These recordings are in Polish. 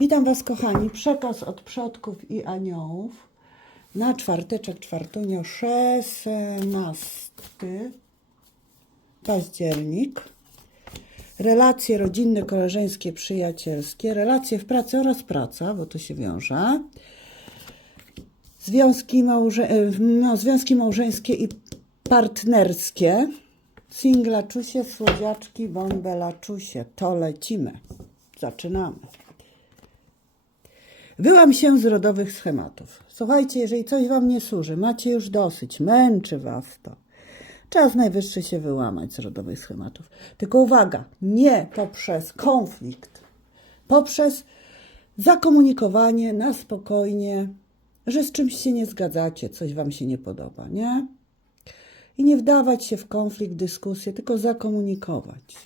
Witam Was, kochani. Przekaz od przodków i aniołów na czwarteczek, czwartunio, 16 październik. Relacje rodzinne, koleżeńskie, przyjacielskie, relacje w pracy oraz praca, bo to się wiąże. Związki, małże... e, no, związki małżeńskie i partnerskie. Singlaczusie, słodziaczki, bąbelaczusie. To lecimy. Zaczynamy. Wyłam się z rodowych schematów. Słuchajcie, jeżeli coś wam nie służy, macie już dosyć, męczy was to. Czas najwyższy się wyłamać z rodowych schematów. Tylko uwaga, nie poprzez konflikt, poprzez zakomunikowanie na spokojnie, że z czymś się nie zgadzacie, coś wam się nie podoba, nie? I nie wdawać się w konflikt, dyskusję, tylko zakomunikować.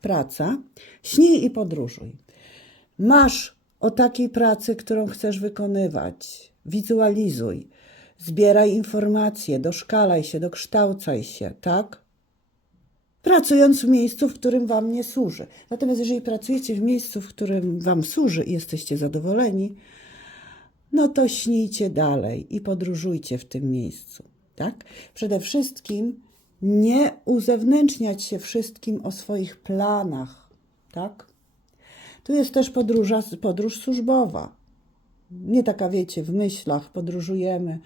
Praca. Śnij i podróżuj. Masz o takiej pracy, którą chcesz wykonywać. Wizualizuj. Zbieraj informacje, doszkalaj się, dokształcaj się, tak? Pracując w miejscu, w którym Wam nie służy. Natomiast jeżeli pracujecie w miejscu, w którym Wam służy i jesteście zadowoleni, no to śnijcie dalej i podróżujcie w tym miejscu, tak? Przede wszystkim nie uzewnętrzniać się wszystkim o swoich planach, tak? Tu jest też podróża, podróż służbowa. Nie taka, wiecie, w myślach podróżujemy,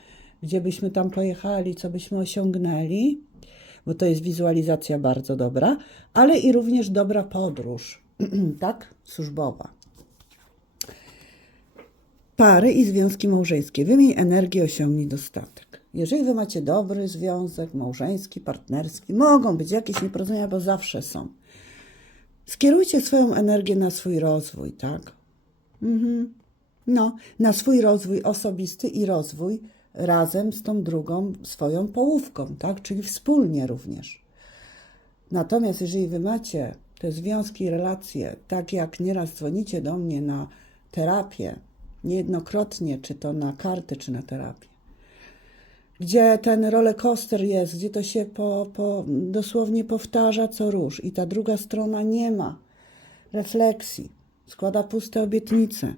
gdzie byśmy tam pojechali, co byśmy osiągnęli, bo to jest wizualizacja bardzo dobra, ale i również dobra podróż, tak? Służbowa. Pary i związki małżeńskie. Wymień energię, osiągnij dostatek. Jeżeli wy macie dobry związek małżeński, partnerski, mogą być jakieś nieporozumienia, bo zawsze są. Skierujcie swoją energię na swój rozwój, tak? Mhm. No, na swój rozwój osobisty i rozwój razem z tą drugą swoją połówką, tak? Czyli wspólnie również. Natomiast jeżeli wy macie te związki, relacje, tak jak nieraz dzwonicie do mnie na terapię, niejednokrotnie, czy to na karty, czy na terapię, gdzie ten rollercoaster jest, gdzie to się po, po, dosłownie powtarza co róż i ta druga strona nie ma refleksji, składa puste obietnice,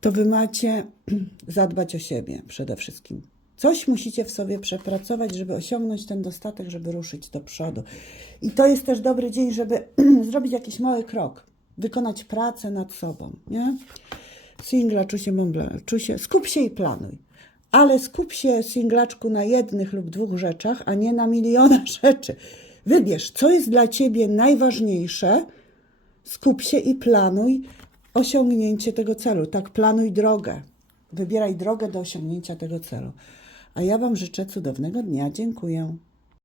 to wy macie zadbać o siebie przede wszystkim. Coś musicie w sobie przepracować, żeby osiągnąć ten dostatek, żeby ruszyć do przodu. I to jest też dobry dzień, żeby zrobić jakiś mały krok, wykonać pracę nad sobą, nie? Singla, czusie, mąbla, czusie. Skup się i planuj. Ale skup się, singlaczku, na jednych lub dwóch rzeczach, a nie na milionach rzeczy. Wybierz, co jest dla ciebie najważniejsze, skup się i planuj osiągnięcie tego celu. Tak, planuj drogę. Wybieraj drogę do osiągnięcia tego celu. A ja Wam życzę cudownego dnia. Dziękuję.